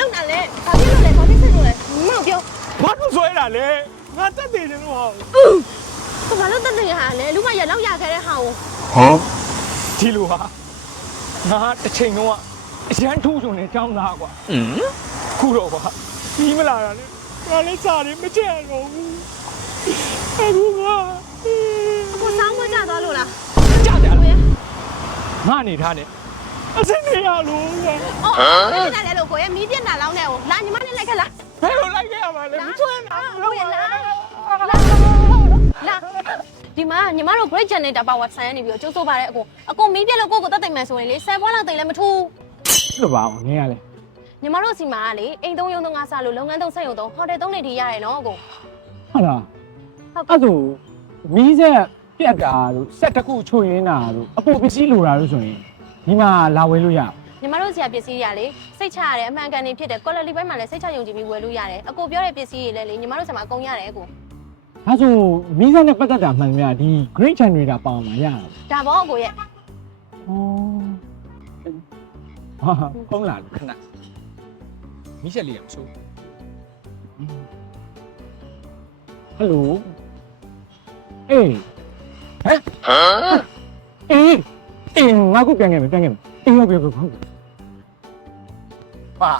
လုပ်တာလဲဘာဖြစ်လို့လဲဘာဖြစ်ဆက်လို့လဲမင်းပြောဘာလို့ဆွဲတာလဲငါတက်တယ်ကျွန်တော်ဟာဘာလို့တက်တယ်ဟာလဲလူမရလောက်ရခဲ့တဲ့ဟာကိုဟမ်ဒီလိုဟာငါတစ်ချိန်လုံးကအရန်ထိုးချုံနေကြောင်းသားကွာဟမ်ခုတော့ကွာပြီးမလာတာလေငါလည်းစာရင်းမကျက်တော့ဘူးအခုကအခုစောင်းမကြသွားလို့လားကြတယ်ငါအနေထားနဲ့ အစင်းနေရလို့ကွာအော်မင်းတက်တယ်လို့ကိုရမီးပြက်နာလောင်းနေကိုလာညီမနဲ့လိုက်ခဲ့လားဘယ်လိုလိုက်ခဲ့ရမှာလဲမချွေးမှာကိုရလာလာဒီမှာညီမတို့ great generator power ဆိုင်ရနေပြီးတော့ကျိုးဆိုးပါတယ်အကိုအကိုမီးပြက်လို့ကိုကိုတက်တိမ်မယ်ဆိုရင်လေ10ဘွားလောက်တိမ်လည်းမထူးလို့ပါအောင်နင်းရလဲညီမတို့စီမှာကလေအိမ်သုံးရုံသုံးကားစားလို့လုပ်ငန်းသုံးဆက်ရုံသုံးဟိုတယ်သုံးနေတည်ရတယ်နော်အကိုဟုတ်လားဟုတ်ကဲ့အဲ့ဆိုမီးဆက်ပြက်တာလို့ဆက်တစ်ခုချို့ရင်းတာလို့အပေါ်ပစ္စည်းလိုတာလို့ဆိုရင် ဒီမှာလာဝယ်လို့ရအောင်ညီမတို့စီကပစ္စည်းတွေကလေစိတ်ချရတယ်အမှန်ကန်နေဖြစ်တယ် quality ဘက်မှာလည်းစိတ်ချယုံကြည်ပြီးဝယ်လို့ရတယ်အကိုပြောတဲ့ပစ္စည်းတွေလည်းလေညီမတို့စီမှာအကုန်ရတယ်အကိုဒါဆိုမီးဆက်နဲ့ပတ်သက်တာမှန်များဒီ green generator ပေါအောင်မှာရအောင်ဒါပေါ့အကိုရဲ့ဩဟာကောင်းလာလို့ခဏမိချက်လေးရမဆိုးဟယ်လိုအေးဟမ်အေး အေးငါခုပြန်ခဲ့မယ်ပြန်ခဲ့မယ်အေးဟုတ်ပြီဟုတ်ပြီဟုတ်ပြီဟာ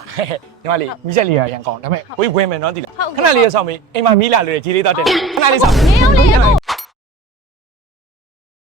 ညီမလေးမိချက်လေးရရန်ကောင်းဒါပေမဲ့ဝေးဝဲမယ်နော်တိလားဟုတ်ခဏလေးရဆောင်မေးအိမ်မှာမီးလာလို့ရေကြီးလေးတော့တက်ခဏလေးဆောင်နေအောင်လေအကို